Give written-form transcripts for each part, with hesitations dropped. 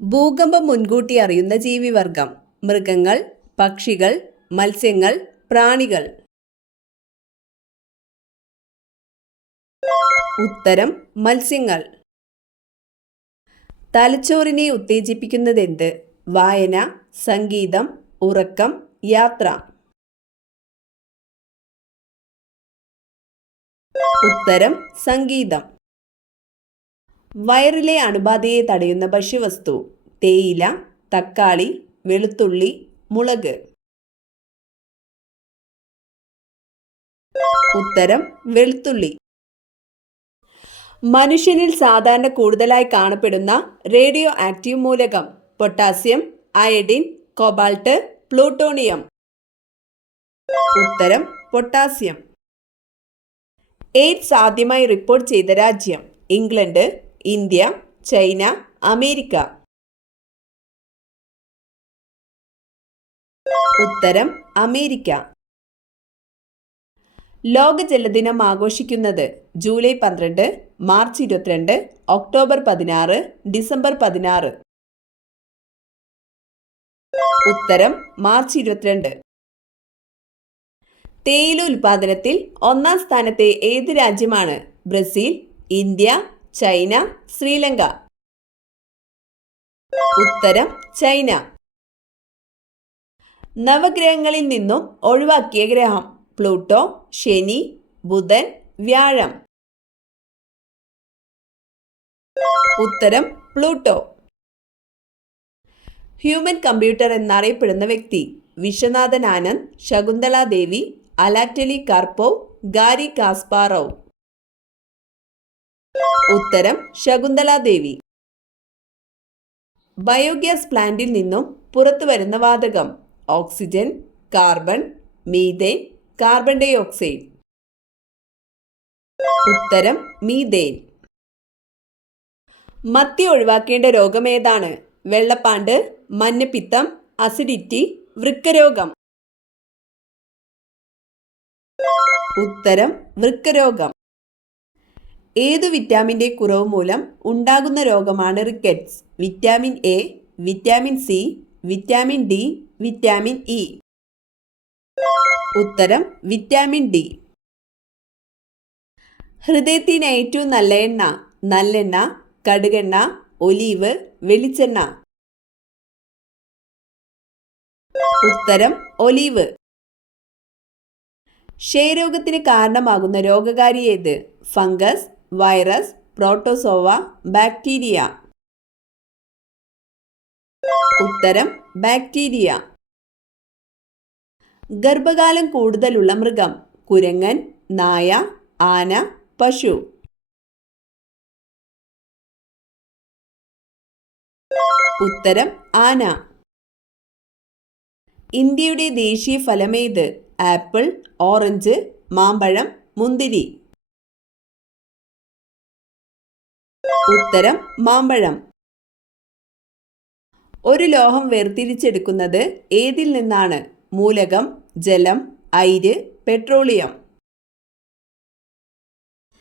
ഭൂകമ്പം മുൻകൂട്ടി അറിയുന്ന ജീവിവർഗം: മൃഗങ്ങൾ, പക്ഷികൾ, മത്സ്യങ്ങൾ, പ്രാണികൾ. ഉത്തരം മത്സ്യങ്ങൾ. തലച്ചോറിനെ ഉത്തേജിപ്പിക്കുന്നതെന്ത്? വായന, സംഗീതം, ഉറക്കം, യാത്ര. ഉത്തരം സംഗീതം. വയറിലെ അണുബാധയെ തടയുന്ന ഭക്ഷ്യവസ്തു: തേയില, തക്കാളി, വെളുത്തുള്ളി, മുളക്. ഉത്തരം വെളുത്തുള്ളി. മനുഷ്യനിൽ സാധാരണ കൂടുതലായി കാണപ്പെടുന്ന റേഡിയോ ആക്റ്റീവ് മൂലകം: പൊട്ടാസ്യം, അയഡിൻ, കോബാൾട്ട്, പ്ലൂട്ടോണിയം. ഉത്തരം പൊട്ടാസ്യം. എയ്ഡ്സ് ആദ്യമായി റിപ്പോർട്ട് ചെയ്ത രാജ്യം: ഇംഗ്ലണ്ട്, ഇന്ത്യ, ചൈന, അമേരിക്ക. ഉത്തരം അമേരിക്ക. ലോക ജലദിനം ആഘോഷിക്കുന്നത്: ജൂലൈ 12, മാർച്ച് 22, ഒക്ടോബർ 16, ഡിസംബർ 16. ഉത്തരം മാർച്ച് 22. തേയില ഉൽപാദനത്തിൽ ഒന്നാം സ്ഥാനത്തെ ഏത് രാജ്യമാണ്? Brazil, India, China, Sri Lanka. ഉത്തരം ചൈന. നവഗ്രഹങ്ങളിൽ നിന്നും ഒഴിവാക്കിയ ഗ്രഹം: പ്ലൂട്ടോ, ശനി, ബുധൻ, വ്യാഴം. ഉത്തരം പ്ലൂട്ടോ. ഹ്യൂമൻ കമ്പ്യൂട്ടർ എന്നറിയപ്പെടുന്ന വ്യക്തി: Viswanathan Anand, Shakuntala Devi, Anatoly Karpov, Garry Kasparov. ഉത്തരം ശകുന്തള ദേവി. ബയോഗ്യാസ് പ്ലാന്റിൽ നിന്നും പുറത്തു വരുന്ന വാതകം: oxygen, carbon, methane, carbon dioxide. ഉത്തരം മീഥേൻ. മത്തി ഒഴിവാക്കേണ്ട രോഗം ഏതാണ്? വെള്ളപ്പാണ്ട്, മഞ്ഞപ്പിത്തം, അസിഡിറ്റി, വൃക്കരോഗം. ഉത്തരം വൃക്കരോഗം. ഏതു വിറ്റാമിൻ്റെ കുറവ് മൂലം ഉണ്ടാകുന്ന രോഗമാണ് rickets? Vitamin A, vitamin C, vitamin D, vitamin E. ഉത്തരം വിറ്റാമിൻ ഡി. ഹൃദയത്തിന് ഏറ്റവും നല്ല എണ്ണ: നല്ലെണ്ണ, കടുകെണ്ണ, ഒലീവ്, വെളിച്ചെണ്ണ. ഉത്തരം ഒലീവ്. ക്ഷയരോഗത്തിന് കാരണമാകുന്ന രോഗകാരി ഏത്? Fungus, virus, protozoa, bacteria. ഉത്തരം ബാക്ടീരിയ. ഗർഭകാലം കൂടുതലുള്ള മൃഗം: കുരങ്ങൻ, നായ, ആന, പശു. ഉത്തരം ആന. ഇന്ത്യയുടെ ദേശീയ ഫലമേത്? ആപ്പിൾ, ഓറഞ്ച്, മാമ്പഴം, മുന്തിരി. ഉത്തരം മാമ്പഴം. ഒരു ലോഹം വേർതിരിച്ചെടുക്കുന്നത് ഏതിൽ നിന്നാണ്? മൂലകം, ജലം, അയിര്, പെട്രോളിയം.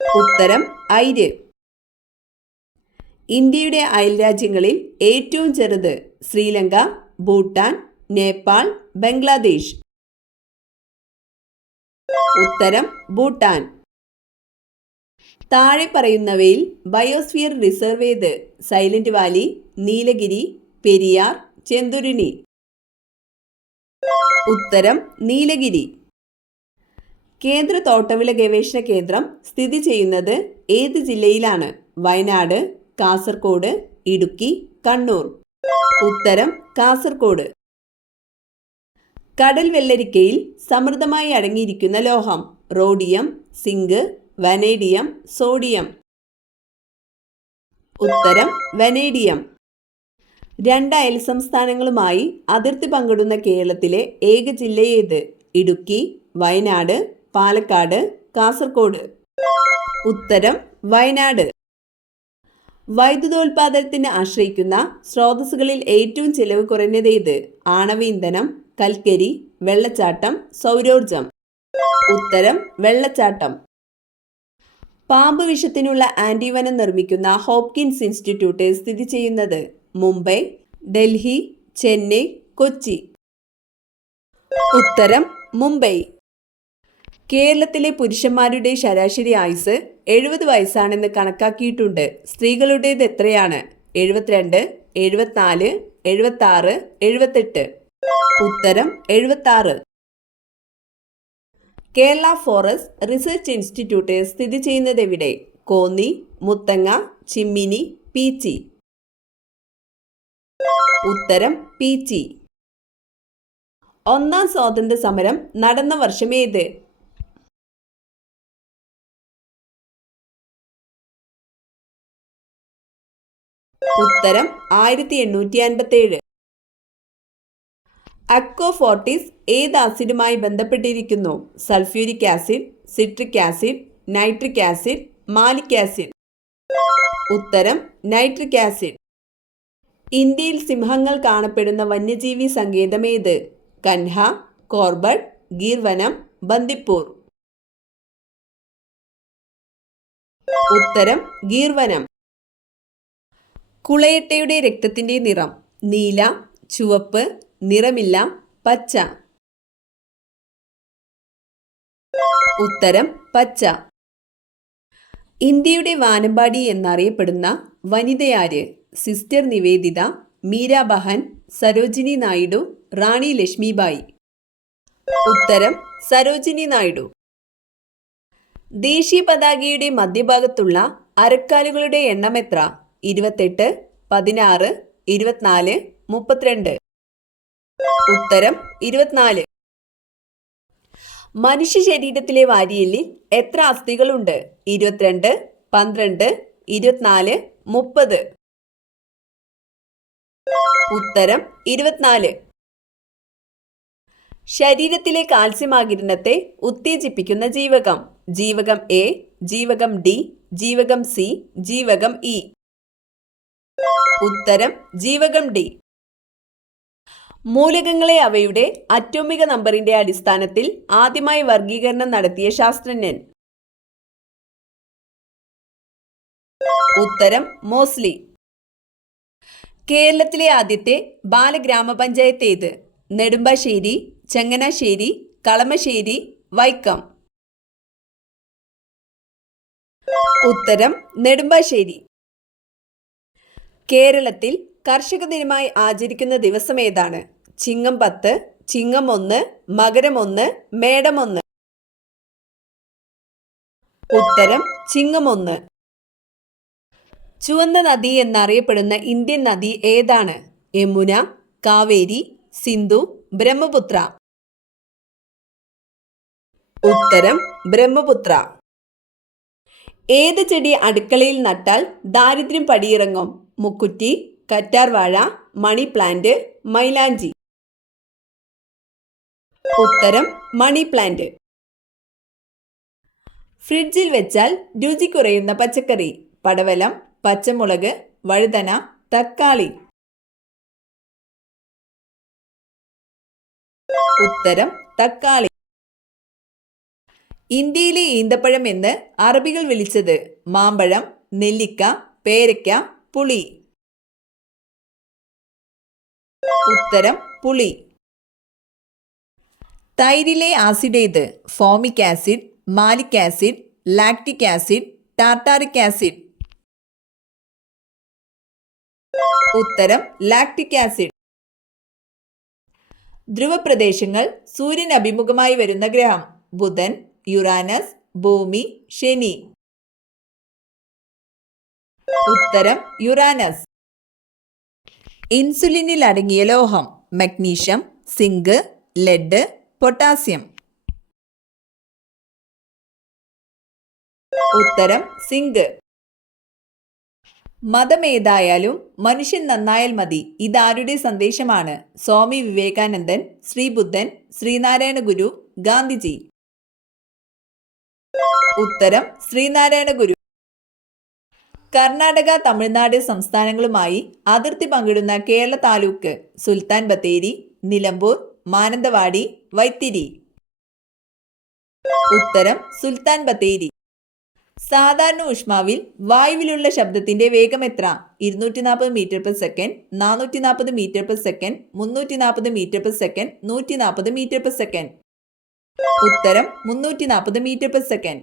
ഉത്തരം അയിര്. ഇന്ത്യയുടെ അയൽരാജ്യങ്ങളിൽ ഏറ്റവും ചെറുത്: ശ്രീലങ്ക, ഭൂട്ടാൻ, നേപ്പാൾ, ബംഗ്ലാദേശ്. ഉത്തരം ഭൂട്ടാൻ. താഴെ പറയുന്നവയിൽ ബയോസ്ഫിയർ റിസർവ് ഏത്? Silent Valley, Nilgiri, Periyar, Chenthuruni. ഉത്തരം നീലഗിരി. കേന്ദ്ര തോട്ടവിള ഗവേഷണ കേന്ദ്രം സ്ഥിതി ചെയ്യുന്നത് ഏത് ജില്ലയിലാണ്? വയനാട്, കാസർഗോഡ്, ഇടുക്കി, കണ്ണൂർ. ഉത്തരം കാസർഗോഡ്. കടൽ വെള്ളരിക്കയിൽ സമൃദ്ധമായി അടങ്ങിയിരിക്കുന്ന ലോഹം: റോഡിയം, സിങ്ക്, വനേഡിയം, സോഡിയം. ഉത്തരം വനേഡിയം. രണ്ട് അയൽ സംസ്ഥാനങ്ങളുമായി അതിർത്തി പങ്കിടുന്ന കേരളത്തിലെ ഏക ജില്ല ഏത്? ഇടുക്കി, വയനാട്, പാലക്കാട്, കാസർഗോഡ്. ഉത്തരം വയനാട്. വൈദ്യുതോൽപാദനത്തിന് ആശ്രയിക്കുന്ന സ്രോതസ്സുകളിൽ ഏറ്റവും ചെലവ് കുറഞ്ഞതേത്? ആണവ ഇന്ധനം, കൽക്കരി, വെള്ളച്ചാട്ടം, സൗരോർജം. ഉത്തരം വെള്ളച്ചാട്ടം. പാമ്പ് വിഷത്തിനുള്ള ആന്റിവനം നിർമ്മിക്കുന്ന ഹോപ്കിൻസ് ഇൻസ്റ്റിറ്റ്യൂട്ട് സ്ഥിതി ചെയ്യുന്നത് മുംബൈ, ഡൽഹി, ചെന്നൈ, കൊച്ചി. ഉത്തരം മുംബൈ. കേരളത്തിലെ പുരുഷന്മാരുടെ ശരാശരി ആയുസ് 70 വയസ്സാണെന്ന് കണക്കാക്കിയിട്ടുണ്ട്. സ്ത്രീകളുടേത് എത്രയാണ്? 72, 74, 76, 78. ഉത്തരം 76. കേരള ഫോറസ്റ്റ് റിസർച്ച് ഇൻസ്റ്റിറ്റ്യൂട്ട് സ്ഥിതി ചെയ്യുന്നത് എവിടെ? കോന്നി, മുത്തങ്ങ, ചിമ്മിനി, പീച്ചി. ഉത്തരം പീച്ചി. ഒന്നാം സ്വാതന്ത്ര്യ സമരം നടന്ന വർഷം ഏത്? ഉത്തരം 1857. അക്വഫോർട്ടിസ് ഏത് ആസിഡുമായി ബന്ധപ്പെട്ടിരിക്കുന്നു? Sulphuric acid, citric acid, nitric acid, malic acid. ഉത്തരം നൈട്രിക് ആസിഡ്. ഇന്ത്യയിൽ സിംഹങ്ങൾ കാണപ്പെടുന്ന വന്യജീവി സങ്കേതം ഏത്? കൻഹ, കോർബട്ട്, ഗീർ വനം, ബന്ദിപ്പൂർ. ഉത്തരം ഗീർ വനം. കുളയട്ടയുടെ രക്തത്തിന്റെ നിറം? നീല, ചുവപ്പ്, നിറമില്ല, പച്ച. ഉത്തരം പച്ച. ഇന്ത്യയുടെ വാനമ്പാടി എന്നറിയപ്പെടുന്ന വനിതയാര്? സിസ്റ്റർ നിവേദിത, മീരാബഹൻ, സരോജിനി നായിഡു, റാണി ലക്ഷ്മിബായി. ഉത്തരം സരോജിനി നായിഡു. ദേശീയ പതാകയുടെ മധ്യഭാഗത്തുള്ള അരക്കാലുകളുടെ എണ്ണം എത്ര? 28, 16, 24, 32. ഉത്തരം 24. മനുഷ്യ ശരീരത്തിലെ വാരിയെല്ലിൽ എത്ര അസ്ഥികളുണ്ട്? 22, 12, 24, 30. ഉത്തരം 24. ശരീരത്തിലെ കാൽസ്യം ആഗിരണത്തെ ഉത്തേജിപ്പിക്കുന്ന ജീവകം? ജീവകം എ, ജീവകം ഡി, ജീവകം സി, ജീവകം ഇ. ഉത്തരം ജീവകം ഡി. മൂലകങ്ങളെ അവയുടെ അറ്റോമിക നമ്പറിന്റെ അടിസ്ഥാനത്തിൽ ആദ്യമായി വർഗീകരണം നടത്തിയ ശാസ്ത്രജ്ഞൻ? ഉത്തരം മോസ്ലി. കേരളത്തിലെ ആദ്യത്തെ ബാലഗ്രാമപഞ്ചായത്ത് ഏത്? നെടുമ്പാശ്ശേരി, ചങ്ങനാശ്ശേരി, കളമശ്ശേരി, വൈക്കം. ഉത്തരം നെടുമ്പാശ്ശേരി. കേരളത്തിൽ കർഷക ദിനമായി ആചരിക്കുന്ന ദിവസം ഏതാണ്? ചിങ്ങം 10, ചിങ്ങം 1, മകരം 1, മേടം 1. ഉത്തരം ചിങ്ങം 1. ചുവന്ന നദി എന്നറിയപ്പെടുന്ന ഇന്ത്യൻ നദി ഏതാണ്? യമുന, കാവേരി, സിന്ധു, ബ്രഹ്മപുത്ര. ഉത്തരം ബ്രഹ്മപുത്ര. ഏത് ചെടി അടുക്കളയിൽ നട്ടാൽ ദാരിദ്ര്യം പടിയിറങ്ങും? മുക്കുറ്റി, കറ്റാർവാഴ, മണി പ്ലാന്റ്, മൈലാഞ്ചി. ഉത്തരം മണി പ്ലാന്റ്. ഫ്രിഡ്ജിൽ വെച്ചാൽ രുചി കുറയുന്ന പച്ചക്കറി? പടവലം, പച്ചമുളക്, വഴുതന, തക്കാളി. ഉത്തരം തക്കാളി. ഇന്ത്യയിലെ ഈന്തപ്പഴം എന്ന് അറബികൾ വിളിച്ചത്? മാമ്പഴം, നെല്ലിക്ക, പേരയ്ക്ക, പുളി. ഉത്തരം പുളി. തൈരിലെ ആസിഡ് ഏത്? Formic acid, malic acid, lactic acid, tartaric acid. ഉത്തരം ലാക്റ്റിക് ആസിഡ്. ധ്രുവപ്രദേശങ്ങൾ സൂര്യൻ അഭിമുഖമായി വരുന്ന ഗ്രഹം? ബുധൻ, യുറാനസ്, ഭൂമി, ശനി. ഉത്തരം യുറാനസ്. ഇൻസുലിനിൽ അടങ്ങിയ ലോഹം? Magnesium, zinc, lead, potassium. ഉത്തരം സിങ്ക്. മതമേതായാലും മനുഷ്യൻ നന്നായാൽ മതി. ഇതാരുടെ സന്ദേശമാണ്? സ്വാമി വിവേകാനന്ദൻ, ശ്രീബുദ്ധൻ, ശ്രീനാരായണ ഗുരു, ഗാന്ധിജി. ഉത്തരം ശ്രീനാരായണ ഗുരു. കർണാടക, തമിഴ്നാട് സംസ്ഥാനങ്ങളുമായി അതിർത്തി പങ്കിടുന്ന കേരള താലൂക്ക്? സുൽത്താൻ ബത്തേരി, നിലമ്പൂർ, മാനന്തവാടി, വൈത്തിരി. ഉത്തരം സുൽത്താൻ ബത്തേരി. സാധാരണ ഊഷ്മാവിൽ വായുവിലുള്ള ശബ്ദത്തിന്റെ വേഗം എത്ര? 240 metre per second, 440 metre per second, 340 metre per second, 140 metre per second. ഉത്തരം 340 മീറ്റർ പെർ സെക്കൻഡ്.